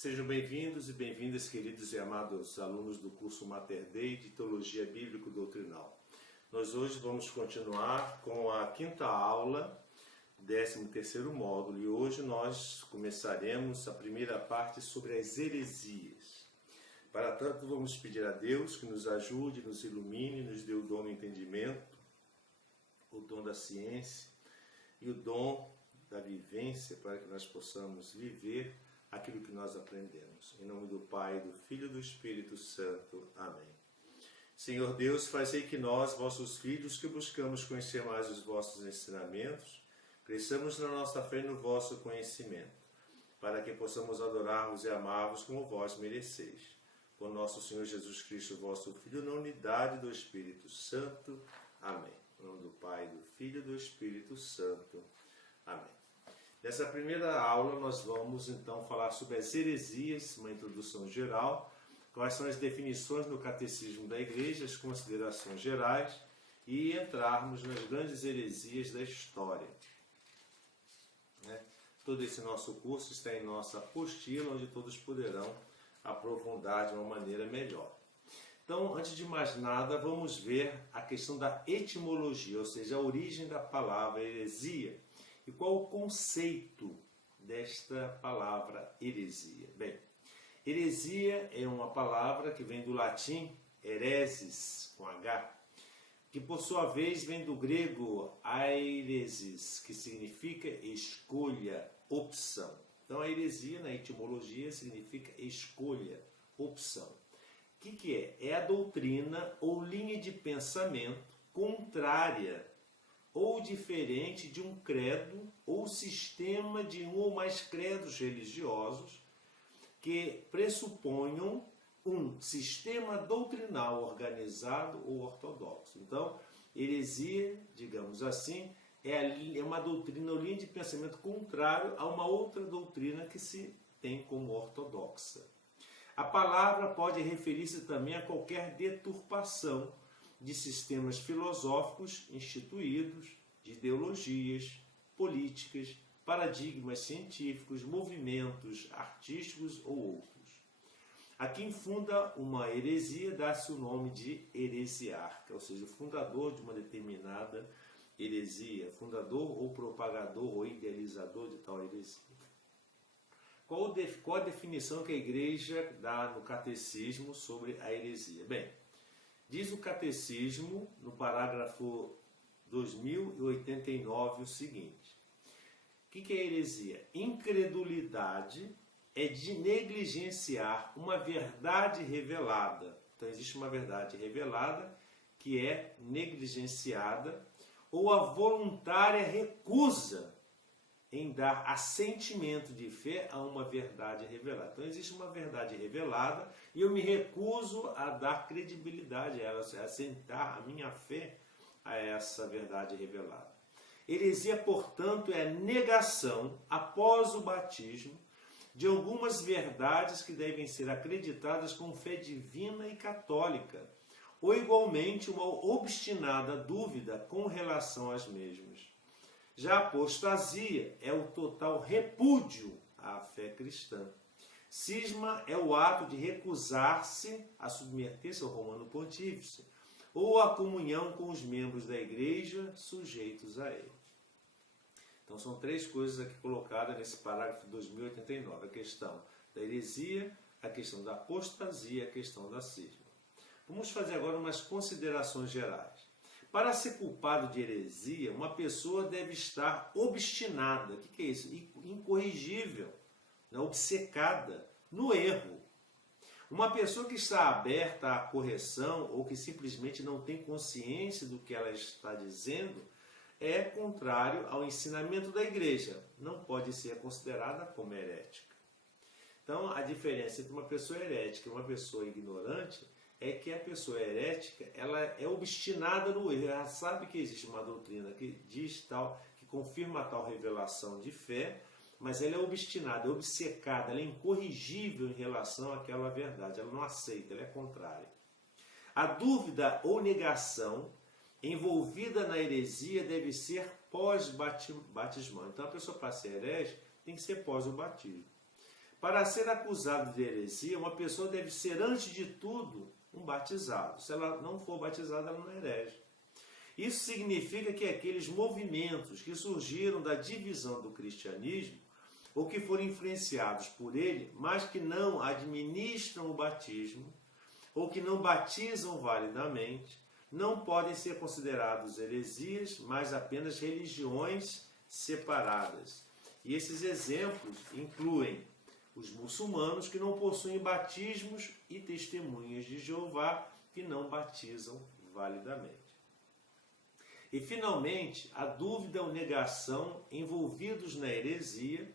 Sejam bem-vindos e bem-vindas, queridos e amados alunos do curso Mater Dei de Teologia Bíblico-Doutrinal. Nós hoje vamos continuar com a quinta aula, 13º módulo, e hoje nós começaremos a primeira parte sobre as heresias. Para tanto, vamos pedir a Deus que nos ajude, nos ilumine, nos dê o dom do entendimento, o dom da ciência e o dom da vivência para que nós possamos viver aquilo que nós aprendemos. Em nome do Pai, do Filho e do Espírito Santo. Amém. Senhor Deus, fazei que nós, vossos filhos, que buscamos conhecer mais os vossos ensinamentos, cresçamos na nossa fé e no vosso conhecimento, para que possamos adorar-vos e amar-vos como vós mereceis. Por nosso Senhor Jesus Cristo, vosso Filho, na unidade do Espírito Santo. Amém. Em nome do Pai, do Filho e do Espírito Santo. Amém. Nessa primeira aula nós vamos então falar sobre as heresias, uma introdução geral, quais são as definições no Catecismo da Igreja, as considerações gerais e entrarmos nas grandes heresias da história. Todo esse nosso curso está em nossa apostila, onde todos poderão aprofundar de uma maneira melhor. Então, antes de mais nada, vamos ver a questão da etimologia, ou seja, a origem da palavra heresia. E qual o conceito desta palavra heresia? Bem, heresia é uma palavra que vem do latim heresis, com H, que por sua vez vem do grego airesis, que significa escolha, opção. Então a heresia na etimologia significa escolha, opção. O que é? É a doutrina ou linha de pensamento contrária ou diferente de um credo ou sistema de um ou mais credos religiosos que pressuponham um sistema doutrinal organizado ou ortodoxo. Então, heresia, digamos assim, é uma doutrina ou linha de pensamento contrário a uma outra doutrina que se tem como ortodoxa. A palavra pode referir-se também a qualquer deturpação de sistemas filosóficos instituídos, de ideologias, políticas, paradigmas científicos, movimentos artísticos ou outros. A quem funda uma heresia dá-se o nome de heresiarca, ou seja, o fundador de uma determinada heresia, fundador ou propagador ou idealizador de tal heresia. Qual a definição que a Igreja dá no Catecismo sobre a heresia? Bem, diz o Catecismo, no parágrafo 2089, o seguinte: o que é heresia? Incredulidade é de negligenciar uma verdade revelada. Então existe uma verdade revelada que é negligenciada, ou a voluntária recusa em dar assentimento de fé a uma verdade revelada. Então existe uma verdade revelada e eu me recuso a dar credibilidade a ela, a assentar a minha fé a essa verdade revelada. Heresia, portanto, é a negação, após o batismo, de algumas verdades que devem ser acreditadas com fé divina e católica, ou igualmente uma obstinada dúvida com relação às mesmas. Já a apostasia é o total repúdio à fé cristã. Cisma é o ato de recusar-se a submeter-se ao Romano Pontífice ou a comunhão com os membros da Igreja sujeitos a ele. Então são três coisas aqui colocadas nesse parágrafo 2089. A questão da heresia, a questão da apostasia, a questão da cisma. Vamos fazer agora umas considerações gerais. Para ser culpado de heresia, uma pessoa deve estar obstinada. O que é isso? Incorrigível, obcecada no erro. Uma pessoa que está aberta à correção ou que simplesmente não tem consciência do que ela está dizendo é contrário ao ensinamento da Igreja. Não pode ser considerada como herética. Então, a diferença entre uma pessoa herética e uma pessoa ignorante é que a pessoa herética, ela é obstinada no erro. Ela sabe que existe uma doutrina que diz tal, que confirma tal revelação de fé, mas ela é obstinada, é obcecada, ela é incorrigível em relação àquela verdade. Ela não aceita, ela é contrária. A dúvida ou negação envolvida na heresia deve ser pós-batismal. Então, a pessoa para ser herege tem que ser pós o batismo. Para ser acusado de heresia, uma pessoa deve ser, antes de tudo, um batizado. Se ela não for batizada, ela não é herege. Isso significa que aqueles movimentos que surgiram da divisão do cristianismo, ou que foram influenciados por ele, mas que não administram o batismo, ou que não batizam validamente, não podem ser considerados heresias, mas apenas religiões separadas. E esses exemplos incluem os muçulmanos que não possuem batismos e testemunhas de Jeová que não batizam validamente. E, finalmente, a dúvida ou negação envolvidos na heresia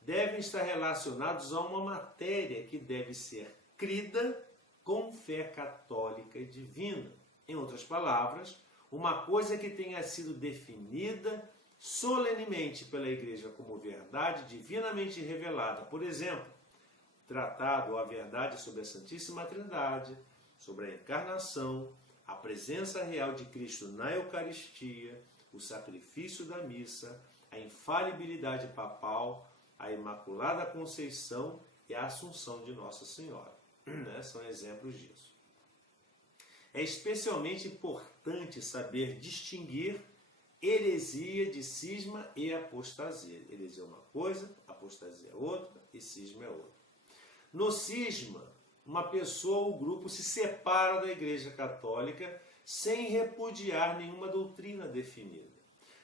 devem estar relacionados a uma matéria que deve ser crida com fé católica e divina. Em outras palavras, uma coisa que tenha sido definida solenemente pela Igreja como verdade divinamente revelada. Por exemplo, tratado ou a verdade sobre a Santíssima Trindade, sobre a encarnação, a presença real de Cristo na Eucaristia, o sacrifício da missa, a infalibilidade papal, a Imaculada Conceição e a Assunção de Nossa Senhora. São exemplos disso. É especialmente importante saber distinguir heresia de cisma e apostasia. Heresia é uma coisa, apostasia é outra e cisma é outra. No cisma, uma pessoa ou grupo se separa da Igreja Católica sem repudiar nenhuma doutrina definida.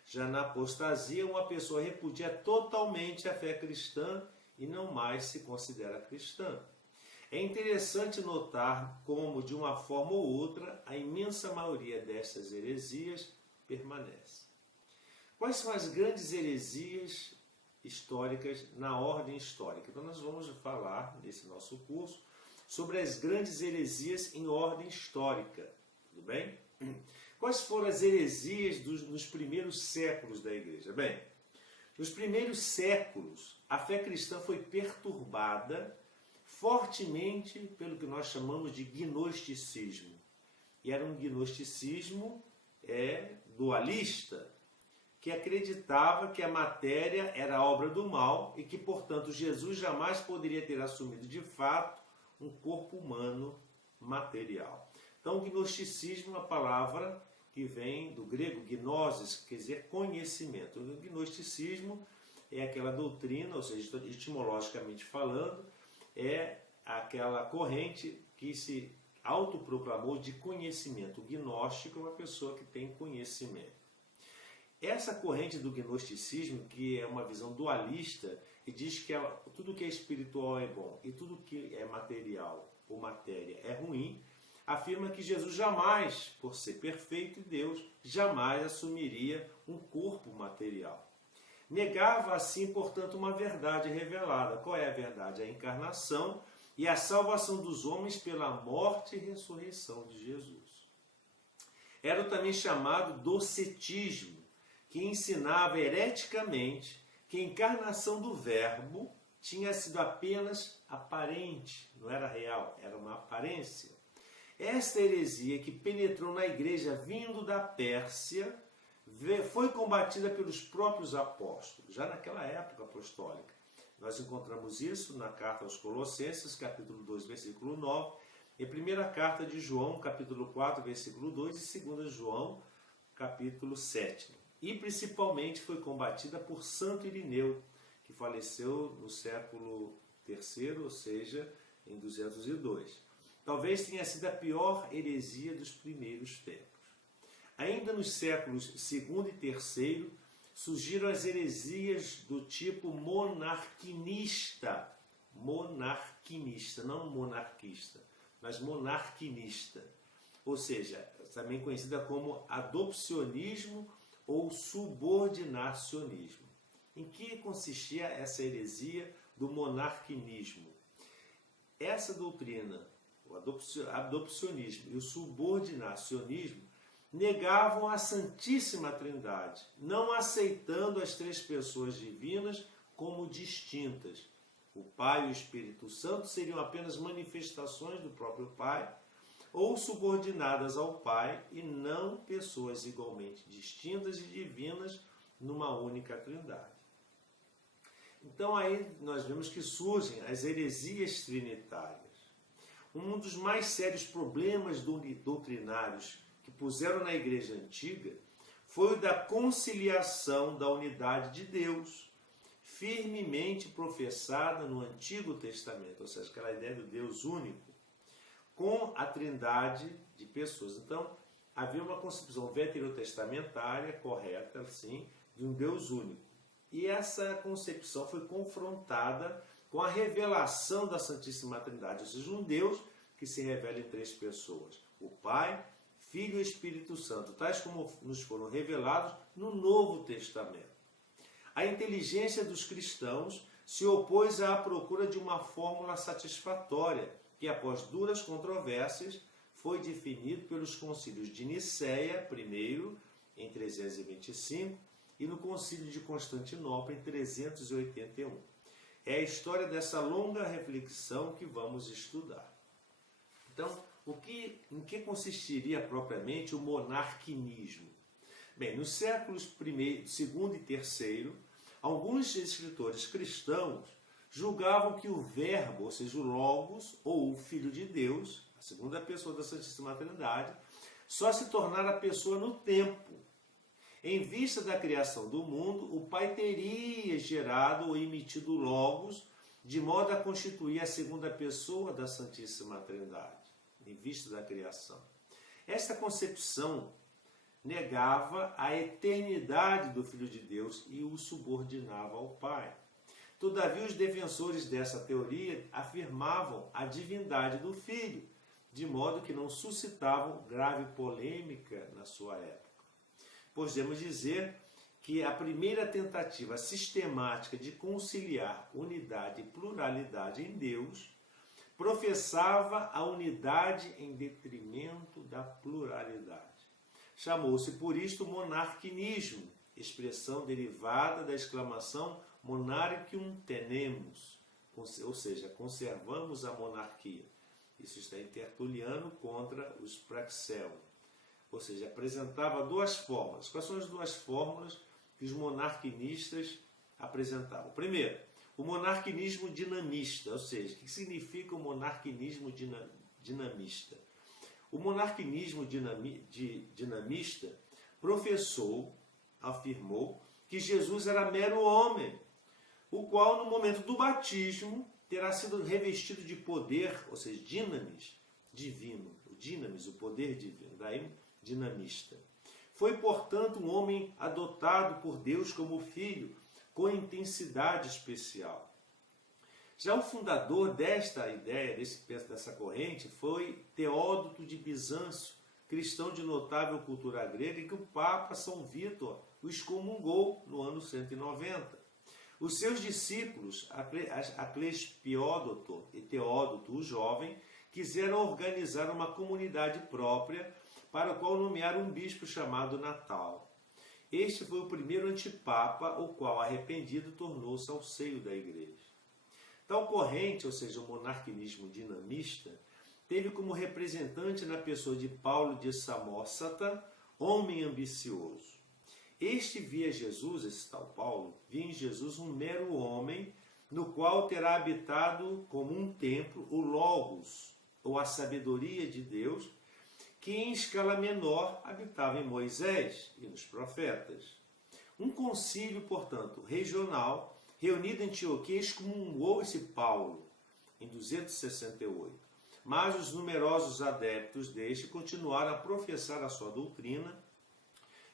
Já na apostasia, uma pessoa repudia totalmente a fé cristã e não mais se considera cristã. É interessante notar como, de uma forma ou outra, a imensa maioria destas heresias permanece. Quais são as grandes heresias históricas na ordem histórica? Então nós vamos falar, nesse nosso curso, sobre as grandes heresias em ordem histórica. Tudo bem? Quais foram as heresias nos primeiros séculos da Igreja? Bem, nos primeiros séculos, a fé cristã foi perturbada fortemente pelo que nós chamamos de gnosticismo. E era um gnosticismo dualista, que acreditava que a matéria era obra do mal e que, portanto, Jesus jamais poderia ter assumido de fato um corpo humano material. Então, o gnosticismo é uma palavra que vem do grego gnosis, que quer dizer conhecimento. O gnosticismo é aquela doutrina, ou seja, etimologicamente falando, é aquela corrente que se autoproclamou de conhecimento. O gnóstico é uma pessoa que tem conhecimento. Essa corrente do gnosticismo, que é uma visão dualista, e diz que tudo que é espiritual é bom e tudo que é material ou matéria é ruim, afirma que Jesus jamais, por ser perfeito e Deus, jamais assumiria um corpo material. Negava assim, portanto, uma verdade revelada. Qual é a verdade? A encarnação e a salvação dos homens pela morte e ressurreição de Jesus. Era também chamado docetismo, que ensinava hereticamente que a encarnação do Verbo tinha sido apenas aparente, não era real, era uma aparência. Esta heresia que penetrou na igreja vindo da Pérsia foi combatida pelos próprios apóstolos, já naquela época apostólica. Nós encontramos isso na carta aos Colossenses, capítulo 2, versículo 9, e primeira carta de João, capítulo 4, versículo 2, e 2 João, capítulo 7. E principalmente foi combatida por Santo Irineu, que faleceu no século III, ou seja, em 202. Talvez tenha sido a pior heresia dos primeiros tempos. Ainda nos séculos II e III, surgiram as heresias do tipo monarquinista. Monarquinista, não monarquista, mas monarquinista. Ou seja, também conhecida como adopcionismo ou subordinacionismo. Em que consistia essa heresia do monarquinismo? Essa doutrina, o adopcionismo e o subordinacionismo, negavam a Santíssima Trindade, não aceitando as três pessoas divinas como distintas. O Pai e o Espírito Santo seriam apenas manifestações do próprio Pai, ou subordinadas ao Pai e não pessoas igualmente distintas e divinas numa única Trindade. Então aí nós vemos que surgem as heresias trinitárias. Um dos mais sérios problemas doutrinários que puseram na igreja antiga foi o da conciliação da unidade de Deus, firmemente professada no Antigo Testamento, ou seja, aquela ideia do Deus único, com a trindade de pessoas. Então, havia uma concepção veterotestamentária correta, assim, de um Deus único. E essa concepção foi confrontada com a revelação da Santíssima Trindade, ou seja, um Deus que se revela em três pessoas: o Pai, Filho e Espírito Santo, tais como nos foram revelados no Novo Testamento. A inteligência dos cristãos se opôs à procura de uma fórmula satisfatória, que após duras controvérsias foi definido pelos concílios de Nicéia, primeiro, em 325, e no concílio de Constantinopla, em 381. É a história dessa longa reflexão que vamos estudar. Então, em que consistiria propriamente o monarquinismo? Bem, nos séculos I, II e III, alguns escritores cristãos julgavam que o Verbo, ou seja, o Logos, ou o Filho de Deus, a segunda pessoa da Santíssima Trindade, só se tornara pessoa no tempo. Em vista da criação do mundo, o Pai teria gerado ou emitido o Logos, de modo a constituir a segunda pessoa da Santíssima Trindade, em vista da criação. Esta concepção negava a eternidade do Filho de Deus e o subordinava ao Pai. Todavia, os defensores dessa teoria afirmavam a divindade do Filho, de modo que não suscitavam grave polêmica na sua época. Podemos dizer que a primeira tentativa sistemática de conciliar unidade e pluralidade em Deus professava a unidade em detrimento da pluralidade. Chamou-se por isto monarquinismo, expressão derivada da exclamação monarchium tenemus, ou seja, conservamos a monarquia. Isso está em Tertuliano contra os Praxeum. Ou seja, apresentava duas fórmulas. Quais são as duas fórmulas que os monarquinistas apresentavam? Primeiro, o monarquinismo dinamista, ou seja, o que significa o monarquinismo dinamista? O monarquinismo dinamista afirmou que Jesus era mero homem, o qual no momento do batismo terá sido revestido de poder, ou seja, dinamis, divino, o poder divino, daí dinamista. Foi, portanto, um homem adotado por Deus como filho, com intensidade especial. Já o fundador desta ideia, dessa corrente, foi Teódoto de Bizâncio, cristão de notável cultura grega, e que o Papa São Vítor o excomungou no ano 190. Os seus discípulos, Aclespiódoto e Teódoto, o jovem, quiseram organizar uma comunidade própria, para o qual nomearam um bispo chamado Natal. Este foi o primeiro antipapa, o qual, arrependido, tornou-se ao seio da igreja. Tal corrente, ou seja, o monarquinismo dinamista, teve como representante na pessoa de Paulo de Samosata, homem ambicioso. Este via Jesus, esse tal Paulo, via em Jesus um mero homem, no qual terá habitado como um templo o Logos, ou a sabedoria de Deus, que em escala menor habitava em Moisés e nos profetas. Um concílio, portanto, regional, reunido em Antioquia, excomungou esse Paulo em 268. Mas os numerosos adeptos deste continuaram a professar a sua doutrina,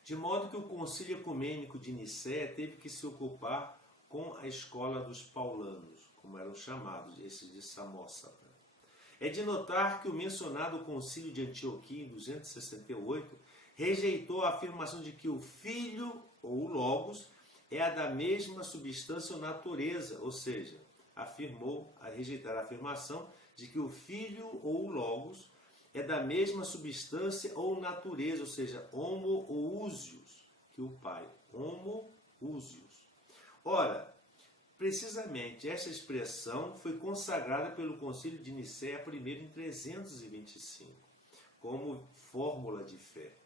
de modo que o concílio ecumênico de Nicéia teve que se ocupar com a escola dos paulanos, como eram chamados, esses de Samosata. É de notar que o mencionado concílio de Antioquia, em 268, rejeitou a afirmação de que o Filho, ou o Logos, é a da mesma substância ou natureza, ou seja, rejeitar a afirmação de que o Filho, ou o Logos, é da mesma substância ou natureza, ou seja, homoousios, que o Pai, homoousios. Ora, precisamente essa expressão foi consagrada pelo Concílio de Nicéia primeiro em 325, como fórmula de fé.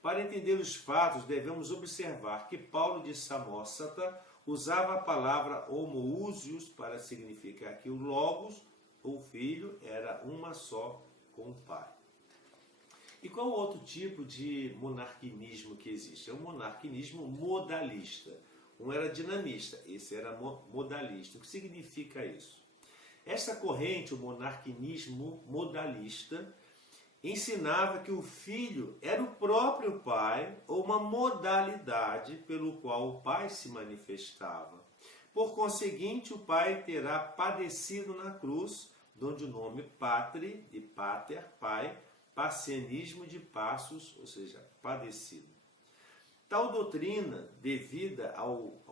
Para entender os fatos, devemos observar que Paulo de Samosata usava a palavra homoousios para significar que o Logos, ou Filho, era uma só com o Pai. E qual o outro tipo de monarquinismo que existe? É o monarquinismo modalista. Um era dinamista, esse era modalista. O que significa isso? Essa corrente, o monarquinismo modalista, ensinava que o filho era o próprio pai ou uma modalidade pelo qual o pai se manifestava. Por conseguinte, o pai terá padecido na cruz, donde o nome patri, de pater, pai, passianismo de passos, ou seja, padecido. Tal doutrina, devida a um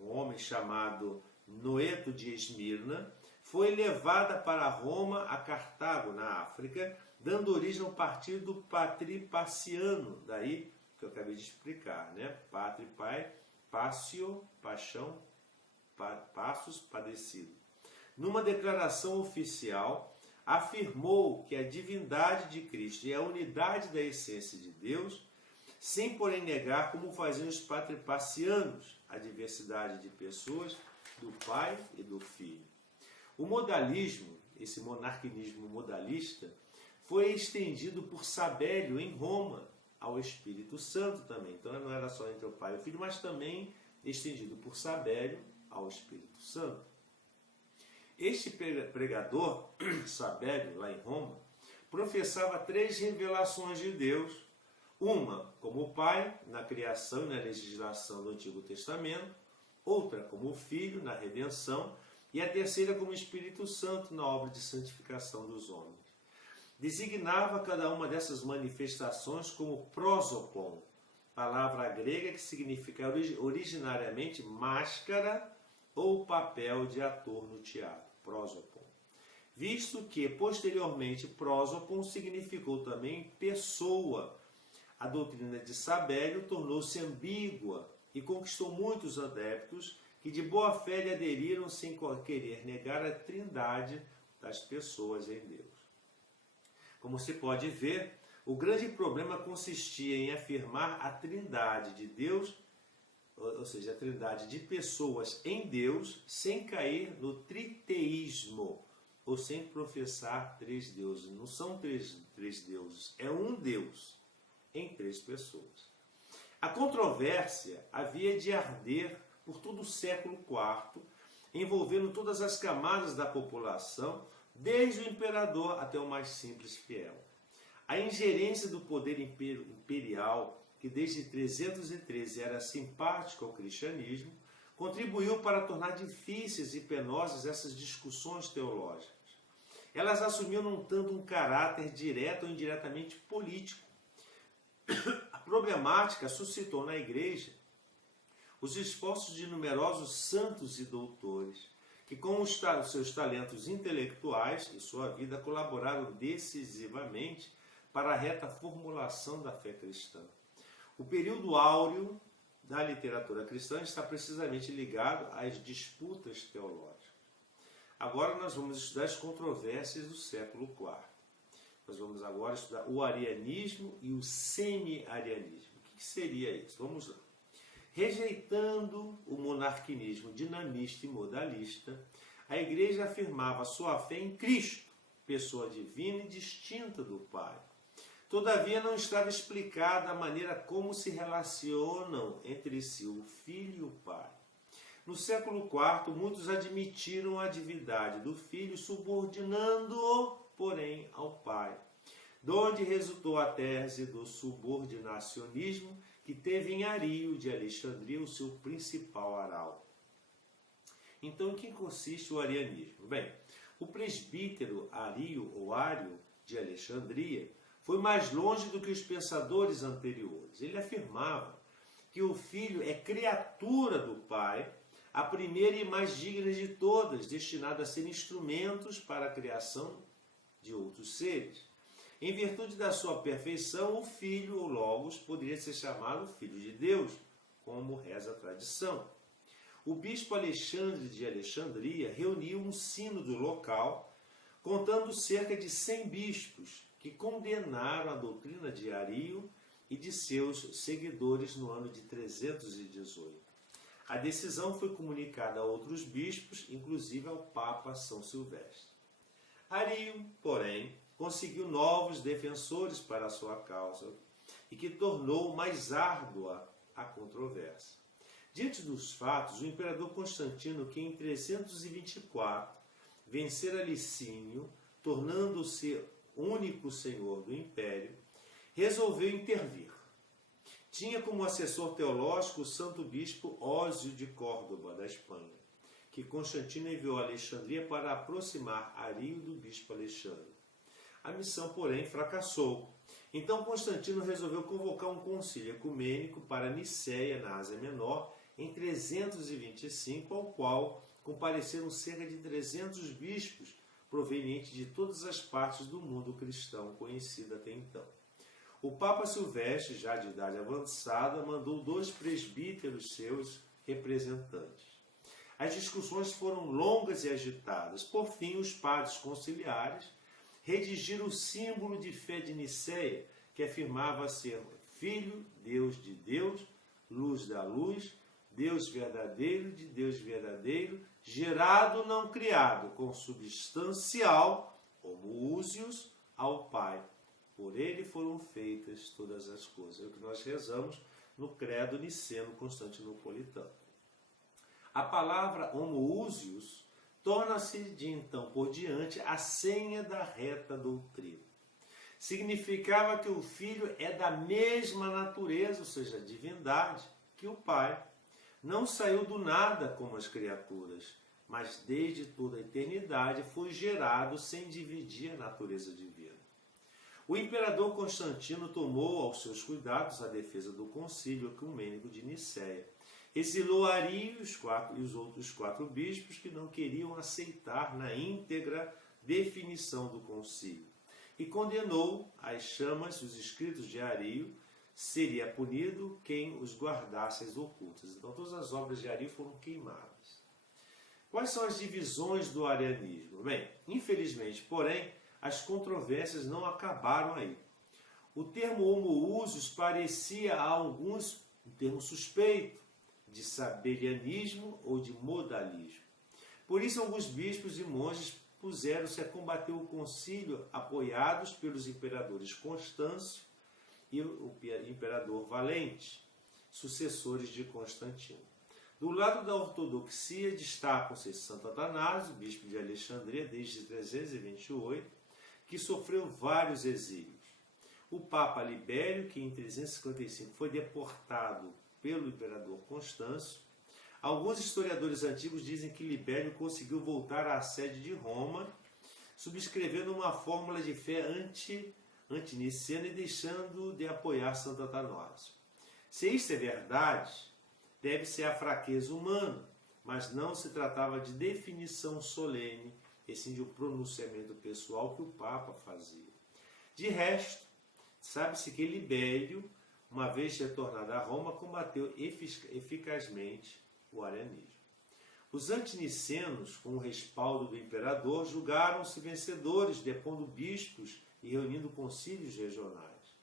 homem chamado Noeto de Esmirna, foi levada para Roma, a Cartago, na África, dando origem ao partido patripassiano, daí que eu acabei de explicar, né? Patri, pai, passio, paixão, passos, padecido. Numa declaração oficial, afirmou que a divindade de Cristo e a unidade da essência de Deus, sem porém negar, como faziam os patripassianos, a diversidade de pessoas do Pai e do Filho. O modalismo, esse monarquinismo modalista, foi estendido por Sabélio em Roma ao Espírito Santo também. Então não era só entre o Pai e o Filho, mas também estendido por Sabélio ao Espírito Santo. Este pregador, Sabélio, lá em Roma, professava 3 revelações de Deus, uma como o Pai, na criação e na legislação do Antigo Testamento, outra como o Filho, na redenção, e a terceira como o Espírito Santo, na obra de santificação dos homens. Designava cada uma dessas manifestações como prosopon, palavra grega que significa originariamente máscara ou papel de ator no teatro, prosopon. Visto que, posteriormente, prosopon significou também pessoa. A doutrina de Sabélio tornou-se ambígua e conquistou muitos adeptos que de boa fé lhe aderiram sem querer negar a trindade das pessoas em Deus. Como se pode ver, o grande problema consistia em afirmar a trindade de Deus, ou seja, a trindade de pessoas em Deus, sem cair no triteísmo, ou sem professar 3 deuses. Não são três deuses, é um Deus em 3 pessoas. A controvérsia havia de arder por todo o século IV, envolvendo todas as camadas da população, desde o imperador até o mais simples fiel. A ingerência do poder imperial, que desde 313 era simpático ao cristianismo, contribuiu para tornar difíceis e penosas essas discussões teológicas. Elas assumiam um tanto um caráter direto ou indiretamente político. A problemática suscitou na Igreja os esforços de numerosos santos e doutores, que com os seus talentos intelectuais e sua vida colaboraram decisivamente para a reta formulação da fé cristã. O período áureo da literatura cristã está precisamente ligado às disputas teológicas. Agora nós vamos estudar as controvérsias do século IV. Nós vamos agora estudar o arianismo e o semi-arianismo. O que seria isso? Vamos lá. Rejeitando o monarquinismo dinamista e modalista, a Igreja afirmava sua fé em Cristo, pessoa divina e distinta do Pai. Todavia, não estava explicada a maneira como se relacionam entre si o Filho e o Pai. No século IV, muitos admitiram a divindade do Filho, subordinando-o, porém, ao Pai, donde resultou a tese do subordinacionismo, que teve em Ario de Alexandria o seu principal arauto. Então, em que consiste o arianismo? Bem, o presbítero Ario ou Ário de Alexandria foi mais longe do que os pensadores anteriores. Ele afirmava que o Filho é criatura do Pai, a primeira e mais digna de todas, destinada a ser instrumentos para a criação de outros seres. Em virtude da sua perfeição, o Filho, ou Logos, poderia ser chamado Filho de Deus, como reza a tradição. O bispo Alexandre de Alexandria reuniu um sínodo local, contando cerca de 100 bispos, que condenaram a doutrina de Ario e de seus seguidores no ano de 318. A decisão foi comunicada a outros bispos, inclusive ao Papa São Silvestre. Ario, porém, conseguiu novos defensores para a sua causa, e que tornou mais árdua a controvérsia. Diante dos fatos, o imperador Constantino, que em 324 vencera Licínio, tornando-se único senhor do império, resolveu intervir. Tinha como assessor teológico o santo bispo Ósio de Córdoba, da Espanha, que Constantino enviou a Alexandria para aproximar Ario do bispo Alexandre. A missão, porém, fracassou. Então Constantino resolveu convocar um concílio ecumênico para Nicéia, na Ásia Menor, em 325, ao qual compareceram cerca de 300 bispos provenientes de todas as partes do mundo cristão conhecido até então. O Papa Silvestre, já de idade avançada, mandou 2 presbíteros seus representantes. As discussões foram longas e agitadas. Por fim, os padres conciliares redigiram o símbolo de fé de Nicéia, que afirmava ser Filho, Deus de Deus, luz da luz, Deus verdadeiro de Deus verdadeiro, gerado não criado, consubstancial, homoúsios ao Pai. Por ele foram feitas todas as coisas. É o que nós rezamos no credo niceno constantinopolitano. A palavra homoúsios torna-se de então por diante a senha da reta doutrina. Significava que o Filho é da mesma natureza, ou seja, divindade, que o Pai. Não saiu do nada como as criaturas, mas desde toda a eternidade foi gerado sem dividir a natureza divina. O imperador Constantino tomou aos seus cuidados a defesa do concílio ecumênico de Nicéia. Exilou Ario e os outros 4 bispos que não queriam aceitar na íntegra definição do concílio, e condenou às chamas os escritos de Ario. Seria punido quem os guardasse às ocultas. Então todas as obras de Ario foram queimadas. Quais são as divisões do arianismo? Bem, infelizmente, porém, as controvérsias não acabaram aí. O termo homoúsios parecia a alguns um termo suspeito de sabelianismo ou de modalismo. Por isso, alguns bispos e monges puseram-se a combater o concílio, apoiados pelos imperadores Constâncio e o imperador Valente, sucessores de Constantino. Do lado da ortodoxia destacam-se Santo Atanásio, bispo de Alexandria desde 328, que sofreu vários exílios. O Papa Libério, que em 355 foi deportado pelo imperador Constâncio. Alguns historiadores antigos dizem que Libério conseguiu voltar à sede de Roma, subscrevendo uma fórmula de fé antinicena e deixando de apoiar Santo Atanásio. Se isso é verdade, deve ser a fraqueza humana, mas não se tratava de definição solene, e sim de um pronunciamento pessoal que o Papa fazia. De resto, sabe-se que Libério, uma vez retornado a Roma, combateu eficazmente o arianismo. Os antinicenos, com o respaldo do imperador, julgaram-se vencedores, depondo bispos e reunindo concílios regionais.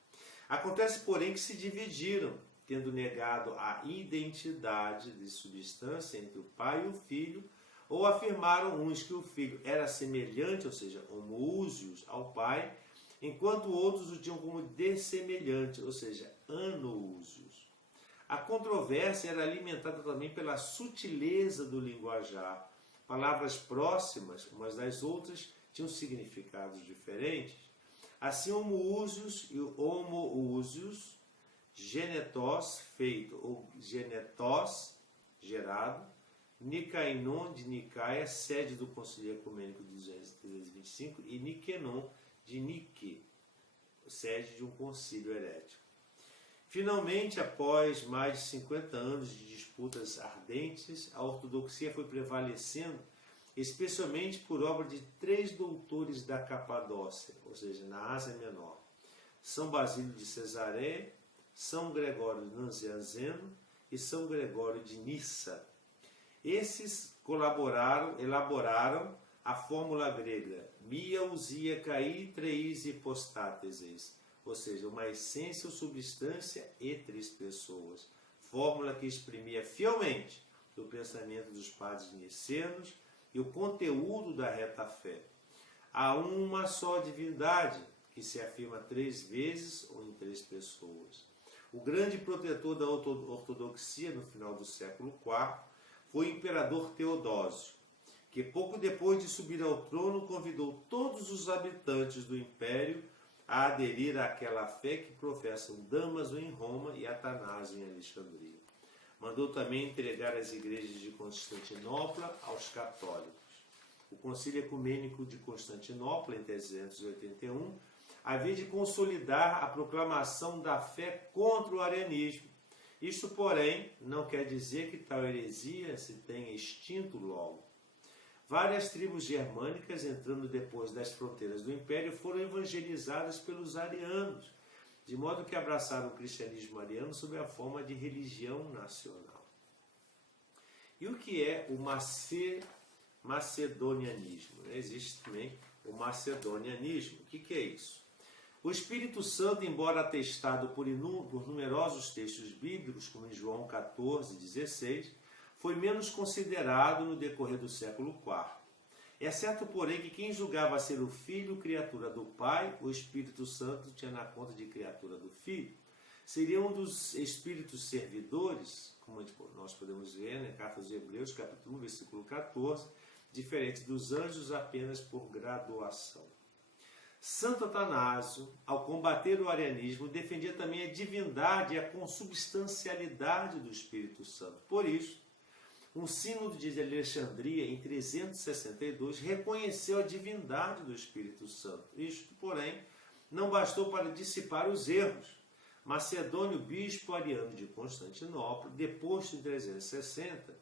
Acontece, porém, que se dividiram, tendo negado a identidade de substância entre o Pai e o Filho, ou afirmaram uns que o Filho era semelhante, ou seja, homoúsios, ao Pai, enquanto outros o tinham como dessemelhante, ou seja, anoúsios. A controvérsia era alimentada também pela sutileza do linguajar. Palavras próximas umas das outras tinham significados diferentes. Assim, homoúsios e homoúsios, genetós, feito, ou genetós, gerado, Nicainon de Nicaia, sede do Concílio Ecumênico de 225, e Niquenon de Nique, sede de um concílio herético. Finalmente, após mais de 50 anos de disputas ardentes, a ortodoxia foi prevalecendo, especialmente por obra de 3 doutores da Capadócia, ou seja, na Ásia Menor: São Basílio de Cesareia, São Gregório Nazianzeno e São Gregório de Nissa. Esses elaboraram a fórmula grega mia ousia kai treis hipostáteses, ou seja, uma essência ou substância e 3 pessoas, fórmula que exprimia fielmente do pensamento dos padres nicenos e o conteúdo da reta fé. Há uma só divindade, que se afirma 3 vezes ou em 3 pessoas. O grande protetor da ortodoxia no final do século IV foi o imperador Teodósio, que pouco depois de subir ao trono convidou todos os habitantes do império a aderir àquela fé que professam Damaso em Roma e Atanásio em Alexandria. Mandou também entregar as igrejas de Constantinopla aos católicos. O Concílio Ecumênico de Constantinopla, em 381, havia de consolidar a proclamação da fé contra o arianismo. Isto, porém, não quer dizer que tal heresia se tenha extinto logo. Várias tribos germânicas, entrando depois das fronteiras do Império, foram evangelizadas pelos arianos, de modo que abraçaram o cristianismo ariano sob a forma de religião nacional. E o que é o macedonianismo? Existe também o macedonianismo. O que é isso? O Espírito Santo, embora atestado por numerosos textos bíblicos, como em João 14,16, foi menos considerado no decorrer do século IV. É certo, porém, que quem julgava ser o Filho, criatura do Pai, o Espírito Santo tinha na conta de criatura do Filho. Seria um dos espíritos servidores, como nós podemos ver na Carta aos Hebreus, capítulo 1, versículo 14, diferente dos anjos apenas por graduação. Santo Atanásio, ao combater o arianismo, defendia também a divindade e a consubstancialidade do Espírito Santo. Por isso, um sínodo de Alexandria, em 362, reconheceu a divindade do Espírito Santo. Isto, porém, não bastou para dissipar os erros. Macedônio, bispo ariano de Constantinopla, deposto em 360,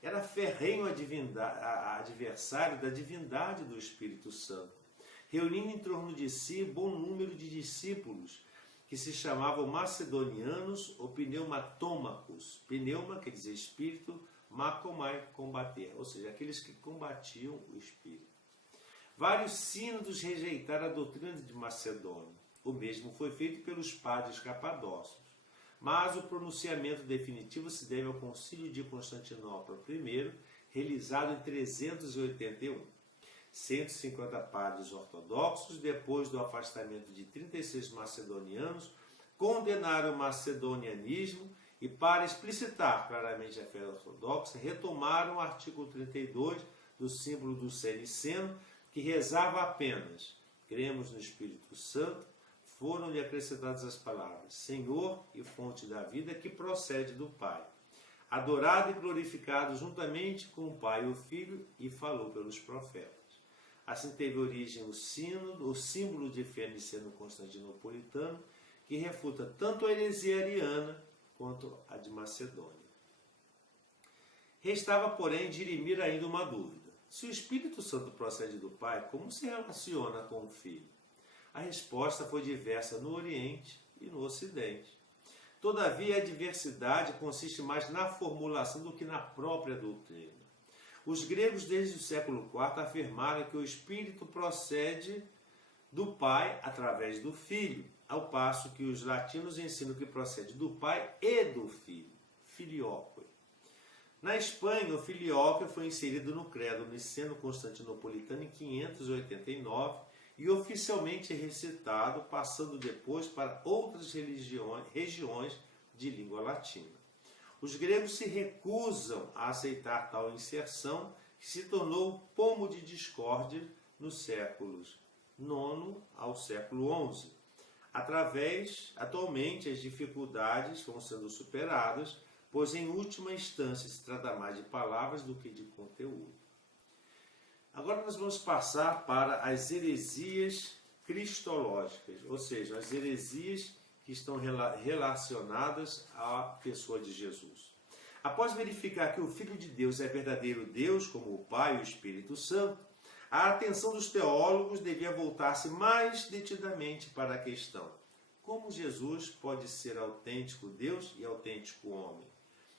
era ferrenho adversário da divindade do Espírito Santo, reunindo em torno de si bom número de discípulos, que se chamavam macedonianos ou pneumatômacos. Pneuma quer dizer espírito, macomai, combater, ou seja, aqueles que combatiam o espírito. Vários sínodos rejeitaram a doutrina de Macedônio. O mesmo foi feito pelos padres capadócios. Mas o pronunciamento definitivo se deve ao Concílio de Constantinopla I, realizado em 381. 150 padres ortodoxos, depois do afastamento de 36 macedonianos, condenaram o macedonianismo e, para explicitar claramente a fé ortodoxa, retomaram o artigo 32 do símbolo do Ceniceno, que rezava apenas: cremos no Espírito Santo. Foram-lhe acrescentadas as palavras: Senhor e fonte da vida, que procede do Pai, adorado e glorificado juntamente com o Pai e o Filho, e falou pelos profetas. Assim teve origem o sínodo, o símbolo de fé niceno-constantinopolitano, que refuta tanto a heresia ariana quanto a de Macedônia. Restava, porém, dirimir ainda uma dúvida. Se o Espírito Santo procede do Pai, como se relaciona com o Filho? A resposta foi diversa no Oriente e no Ocidente. Todavia, a diversidade consiste mais na formulação do que na própria doutrina. Os gregos, desde o século IV, afirmaram que o Espírito procede do Pai através do Filho, ao passo que os latinos ensinam que procede do Pai e do Filho, filioque. Na Espanha, o filioque foi inserido no credo niceno-constantinopolitano em 589 e oficialmente recitado, passando depois para outras regiões de língua latina. Os gregos se recusam a aceitar tal inserção, que se tornou pomo de discórdia nos séculos IX ao século XI. Atualmente, as dificuldades vão sendo superadas, pois em última instância se trata mais de palavras do que de conteúdo. Agora nós vamos passar para as heresias cristológicas, ou seja, as heresias que estão relacionadas à pessoa de Jesus. Após verificar que o Filho de Deus é verdadeiro Deus, como o Pai e o Espírito Santo, a atenção dos teólogos devia voltar-se mais detidamente para a questão: como Jesus pode ser autêntico Deus e autêntico homem?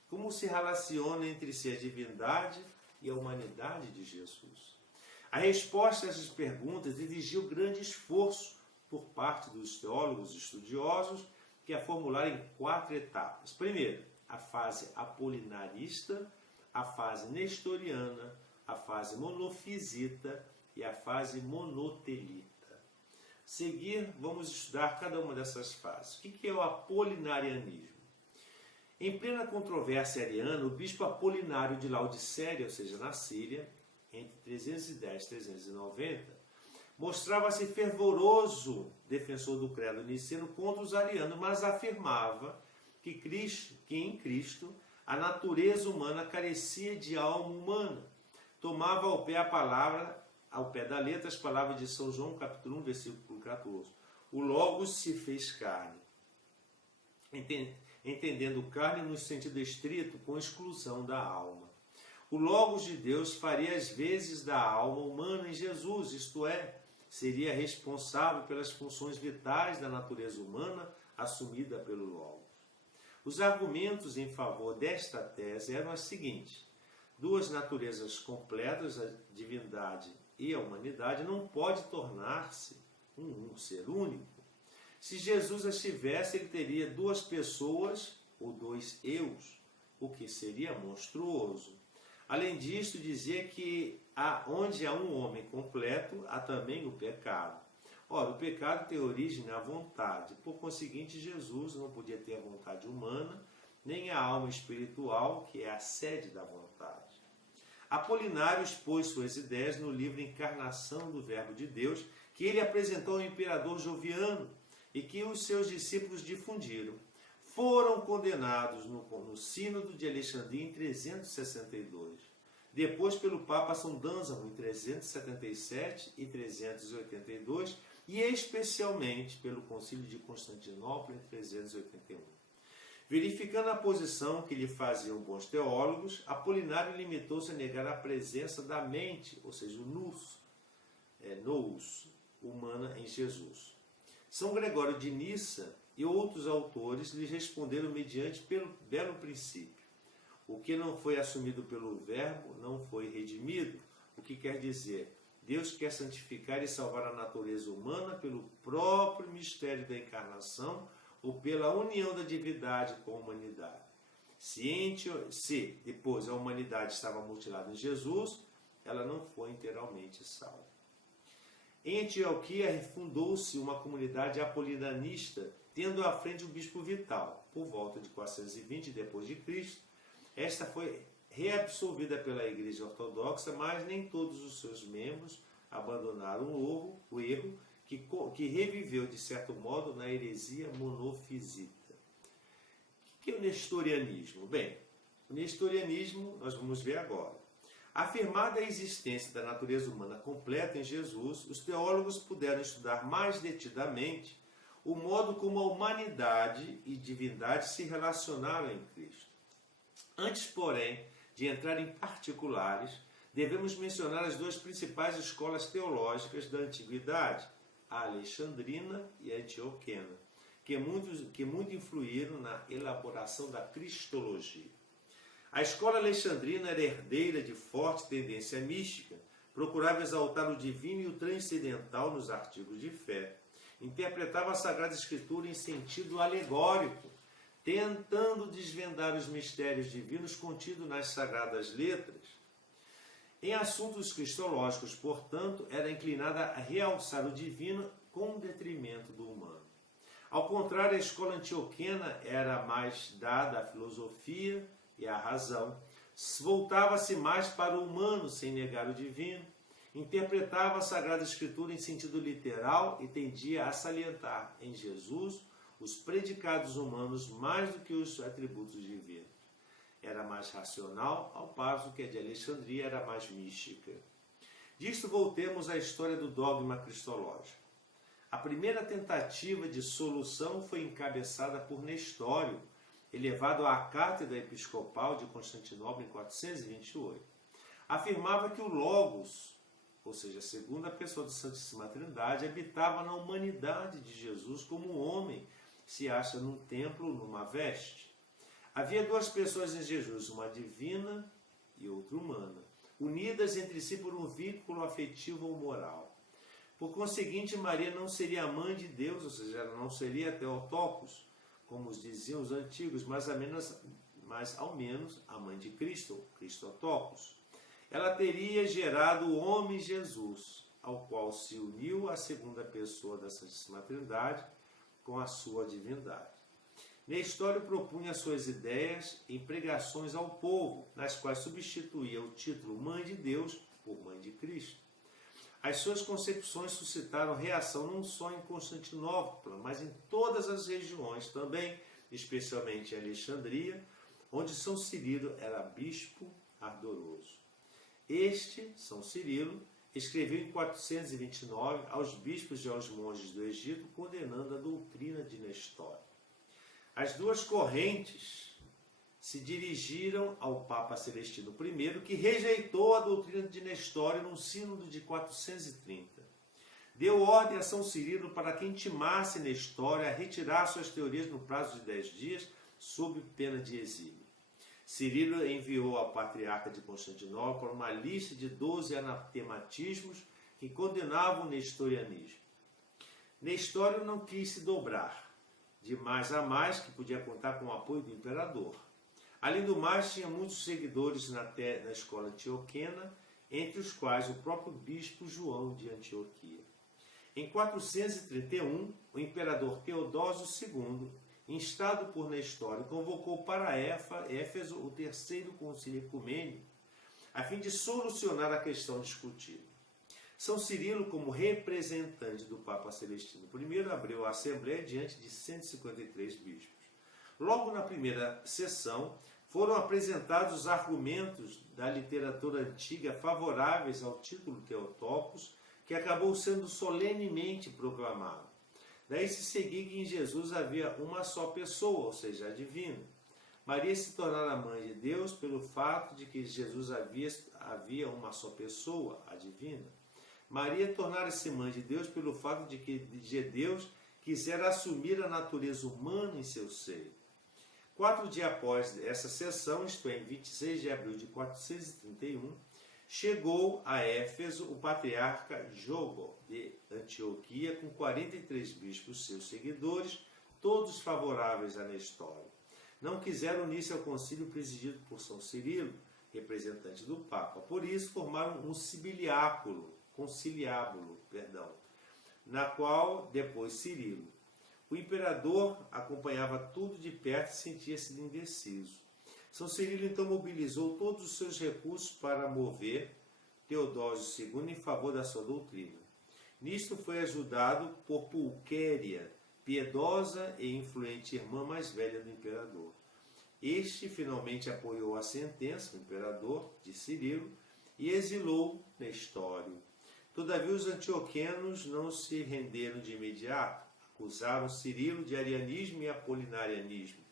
Como se relaciona entre si a divindade e a humanidade de Jesus? A resposta a essas perguntas exigiu grande esforço por parte dos teólogos estudiosos, que a formularam em 4 etapas. Primeiro, a fase apolinarista, a fase nestoriana, a fase monofisita e a fase monotelita. Seguir, vamos estudar cada uma dessas fases. O que é o apolinarianismo? Em plena controvérsia ariana, o bispo Apolinário de Laodiceia, ou seja, na Síria, entre 310 e 390, mostrava-se fervoroso defensor do credo niceno contra os arianos, mas afirmava que em Cristo a natureza humana carecia de alma humana. Tomava ao pé da letra, as palavras de São João, capítulo 1, versículo 14. O Logos se fez carne. Entendendo carne no sentido estrito, com exclusão da alma. O Logos de Deus faria as vezes da alma humana em Jesus, isto é, seria responsável pelas funções vitais da natureza humana assumida pelo Logos. Os argumentos em favor desta tese eram os seguintes: duas naturezas completas, a divindade e a humanidade, não pode tornar-se um ser único. Se Jesus as tivesse, ele teria duas pessoas ou dois eus, o que seria monstruoso. Além disso, dizia que onde há um homem completo, há também o pecado. Ora, o pecado tem origem na vontade. Por conseguinte, Jesus não podia ter a vontade humana, nem a alma espiritual, que é a sede da vontade. Apolinário expôs suas ideias no livro Encarnação do Verbo de Deus, que ele apresentou ao imperador Joviano e que os seus discípulos difundiram. Foram condenados no Sínodo de Alexandria em 362, depois pelo Papa São Dânzamo em 377 e 382 e especialmente pelo Concílio de Constantinopla em 381. Verificando a posição que lhe faziam bons teólogos, Apolinário limitou-se a negar a presença da mente, ou seja, o nous, humana em Jesus. São Gregório de Nissa e outros autores lhe responderam mediante pelo belo princípio. O que não foi assumido pelo Verbo não foi redimido, o que quer dizer, Deus quer santificar e salvar a natureza humana pelo próprio mistério da encarnação ou pela união da divindade com a humanidade. Se depois a humanidade estava mutilada em Jesus, ela não foi inteiramente salva. Em Antioquia fundou-se uma comunidade apolinanista, tendo à frente o bispo Vital. Por volta de 420 d.C., esta foi reabsorvida pela Igreja Ortodoxa, mas nem todos os seus membros abandonaram o erro que reviveu, de certo modo, na heresia monofisita. O que é o nestorianismo? Bem, o nestorianismo nós vamos ver agora. Afirmada a existência da natureza humana completa em Jesus, os teólogos puderam estudar mais detidamente o modo como a humanidade e divindade se relacionaram em Cristo. Antes, porém, de entrar em particulares, devemos mencionar as duas principais escolas teológicas da antiguidade, a alexandrina e a antioquena, que muito influíram na elaboração da cristologia. A escola alexandrina era herdeira de forte tendência mística, procurava exaltar o divino e o transcendental nos artigos de fé, interpretava a Sagrada Escritura em sentido alegórico, tentando desvendar os mistérios divinos contidos nas Sagradas Letras. Em assuntos cristológicos, portanto, era inclinada a realçar o divino com detrimento do humano. Ao contrário, a escola antioquena era mais dada à filosofia e à razão, voltava-se mais para o humano sem negar o divino, interpretava a Sagrada Escritura em sentido literal e tendia a salientar em Jesus os predicados humanos mais do que os atributos divinos. Era mais racional, ao passo que a de Alexandria era mais mística. Disto voltemos à história do dogma cristológico. A primeira tentativa de solução foi encabeçada por Nestório, elevado à cátedra episcopal de Constantinopla em 428. Afirmava que o Logos, ou seja, a segunda pessoa da Santíssima Trindade, habitava na humanidade de Jesus como um homem se acha num templo ou numa veste. Havia duas pessoas em Jesus, uma divina e outra humana, unidas entre si por um vínculo afetivo ou moral. Por conseguinte, Maria não seria a mãe de Deus, ou seja, ela não seria Theotokos, como os diziam os antigos, mas mas ao menos a mãe de Cristo, Christotokos. Ela teria gerado o homem Jesus, ao qual se uniu a segunda pessoa da Santíssima Trindade com a sua divindade. Nestório propunha suas ideias em pregações ao povo, nas quais substituía o título Mãe de Deus por Mãe de Cristo. As suas concepções suscitaram reação não só em Constantinopla, mas em todas as regiões também, especialmente em Alexandria, onde São Cirilo era bispo ardoroso. Este, São Cirilo, escreveu em 429 aos bispos e aos monges do Egito, condenando a doutrina de Nestório. As duas correntes se dirigiram ao Papa Celestino I, que rejeitou a doutrina de Nestório num sínodo de 430. Deu ordem a São Cirilo para que intimasse Nestório a retirar suas teorias no prazo de 10 dias, sob pena de exílio. Cirilo enviou ao patriarca de Constantinopla uma lista de 12 anatematismos que condenavam o nestorianismo. Nestório não quis se dobrar, de mais a mais que podia contar com o apoio do imperador. Além do mais, tinha muitos seguidores na escola antioquena, entre os quais o próprio bispo João de Antioquia. Em 431, o imperador Teodósio II, instado por Nestório, convocou para Éfeso o terceiro concílio ecumênico, a fim de solucionar a questão discutida. São Cirilo, como representante do Papa Celestino I, abriu a Assembleia diante de 153 bispos. Logo na primeira sessão, foram apresentados os argumentos da literatura antiga favoráveis ao título Theotokos, que acabou sendo solenemente proclamado. Daí se seguia que em Jesus havia uma só pessoa, ou seja, a divina. Maria se tornara mãe de Deus pelo fato de que Jesus havia uma só pessoa, a divina. Maria tornara-se mãe de Deus pelo fato de que Deus quisera assumir a natureza humana em seu seio. 4 dias após essa sessão, isto é, em 26 de abril de 431, chegou a Éfeso o patriarca Jogo de Antioquia com 43 bispos, seus seguidores, todos favoráveis a Nestório. Não quiseram unir-se ao concílio presidido por São Cirilo, representante do Papa. Por isso, formaram um conciliábulo, na qual depois Cirilo. O imperador acompanhava tudo de perto e sentia-se indeciso. São Cirilo então mobilizou todos os seus recursos para mover Teodósio II em favor da sua doutrina. Nisto foi ajudado por Pulquéria, piedosa e influente irmã mais velha do imperador. Este finalmente apoiou a sentença, o imperador, de Cirilo, e exilou Nestório. Todavia os antioquenos não se renderam de imediato. Acusaram Cirilo de arianismo e apolinarianismo.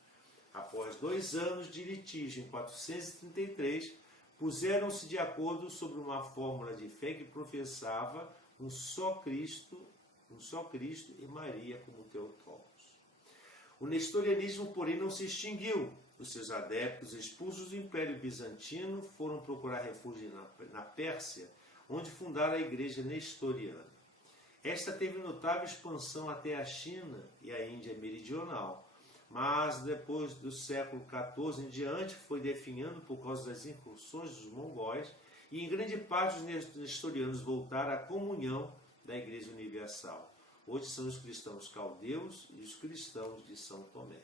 Após 2 anos de litígio, em 433, puseram-se de acordo sobre uma fórmula de fé que professava um só Cristo e Maria como Theotokos. O nestorianismo, porém, não se extinguiu. Os seus adeptos, expulsos do Império Bizantino, foram procurar refúgio na Pérsia, onde fundaram a Igreja Nestoriana. Esta teve notável expansão até a China e a Índia Meridional, mas depois do século XIV em diante foi definhando por causa das incursões dos mongóis e em grande parte os nestorianos voltaram à comunhão da Igreja Universal. Hoje são os cristãos caldeus e os cristãos de São Tomé.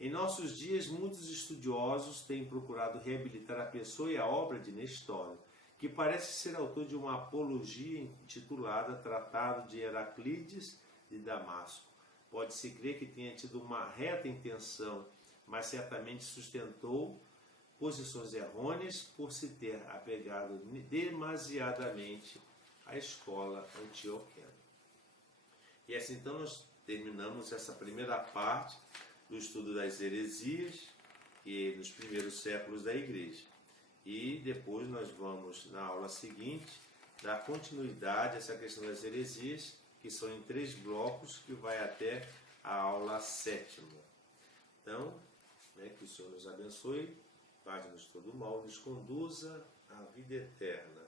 Em nossos dias, muitos estudiosos têm procurado reabilitar a pessoa e a obra de Nestório, que parece ser autor de uma apologia intitulada Tratado de Heraclides de Damasco. Pode-se crer que tenha tido uma reta intenção, mas certamente sustentou posições errôneas por se ter apegado demasiadamente à escola antioquena. E assim então nós terminamos essa primeira parte do estudo das heresias e nos primeiros séculos da Igreja. E depois nós vamos, na aula seguinte, dar continuidade a essa questão das heresias, que são em 3 blocos, que vai até a aula 7ª. Então, que o Senhor nos abençoe, guarde-nos todo mal, nos conduza à vida eterna.